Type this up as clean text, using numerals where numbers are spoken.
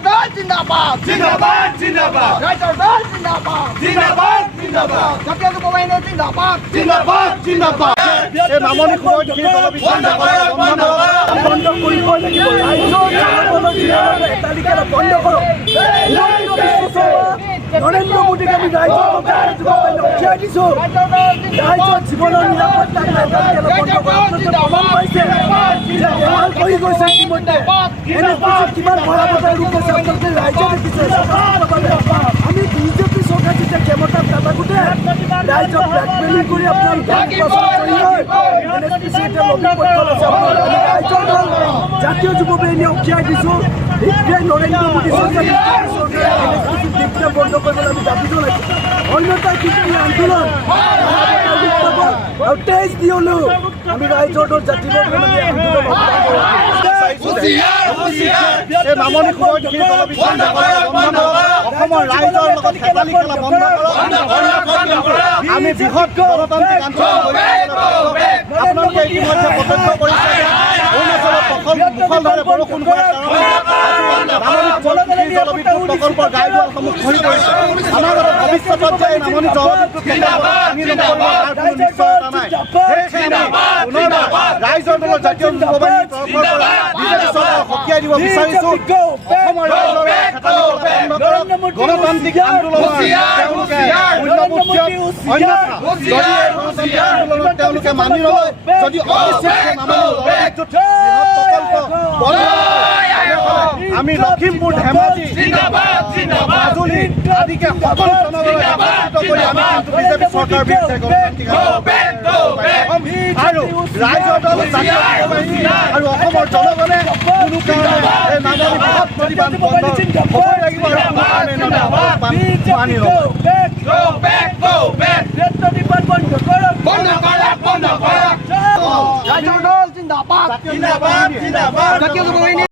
ৰাইজৰ দল জিন্দাবাদ জিন্দাবাদ জিন্দাবাদ ৰাইজৰ দল জিন্দাবাদ জিন্দাবাদ জিন্দাবাদ জাতীয় যুৱ বাহিনী জিন্দাবাদ জিন্দাবাদ জিন্দাবাদ এই নামনি সময়খিনি বন্ধ কৰক বন্ধ কৰক বন্ধ কৰিবই লাগিব ৰাইজৰ তালিকা বন্ধ কৰক নৰেন্দ্ৰ মোদীক আমি ৰাইজৰ উঠিয়াই দিছোঁ ৰাইজৰ জীৱনৰ নিৰাপত্তা বন্ধ কৰাৰ প্ৰমাণ পাইছে কৰি গৈছে ইতিমধ্যে এনে কিমান ভয়াৱহ ৰূপ আছে আপোনালোকে ৰাইজে দেখিছে আমি বিজেপি চৰকাৰ যেতিয়া ক্ষমতাত নাথাকোঁতে ৰাইজক ব্লেকমেইলিং কৰি আপোনালোকে ৰাইজৰ দল জাতীয় যুৱ বাহিনী উঠিয়াই দিছোঁ এতিয়াই নৰেন্দ্ৰ মোদী চৰকাৰে বন্ধ কৰিবলৈ আমি দাবী জনাইছোঁ অন্যথা কিন্তু এই আন্দোলন আৰু 23 দিনলৈ আমি ৰাইজৰ দল জাতীয় এই নামনি সময়খিনি অসমৰ ৰাইজৰ লগত হেতালি খেলা বন্ধ কৰক আমি বৃহৎ গণতান্ত্ৰিক আন্দোলন আপোনালোকে ইতিমধ্যে প্ৰত্যক্ষ কৰিছে অৰুণাচলত মুষলধাৰে বৰষুণ হোৱাৰ কাৰণে জলবিদ্যুৎ প্ৰকল্পৰ গাইডৱালসমূহ খহি পৰিছে অনাগত ভৱিষ্যতত যে নামনি ৰাইজৰ দলৰ জাতীয় যুৱ বাহিনীৰ তৰফৰ পৰা বিজেপি চৰকাৰক সকীয়াই দিব বিচাৰিছোঁ অসমৰ ৰাইজৰ গণতান্ত্ৰিক আন্দোলনৰ তেওঁলোকে মূল্যবোধ দিয়ক অন্যথা যদি এই গণতান্ত্ৰিক আন্দোলনত তেওঁলোকে মানি নলয় যদি অনিশ্চিতকৈ নামানে জলবিদ্যুৎ বৃহৎ প্ৰকল্প বন্ধ আমি লখিমপুৰ ধেমাজি মাজুলী আদিকে সকলো জনগণক একত্ৰিত কৰি আমি কিন্তু বিজেপি চৰকাৰৰ বিৰুদ্ধে গণতান্ত্ৰিক আৰু ৰাইজৰ দল জাতীয় যুৱ বাহিনী আৰু অসমৰ জনগণে কোনো কাৰণে এই নামনি বৃহৎ নদী বান্ধ বন্ধ হ'বই লাগিব মানি লয় ৰাইজৰ দল জিন্দাবাদ জিন্দাবাদ জিন্দাবাদ জাতীয় যুৱ বাহিনী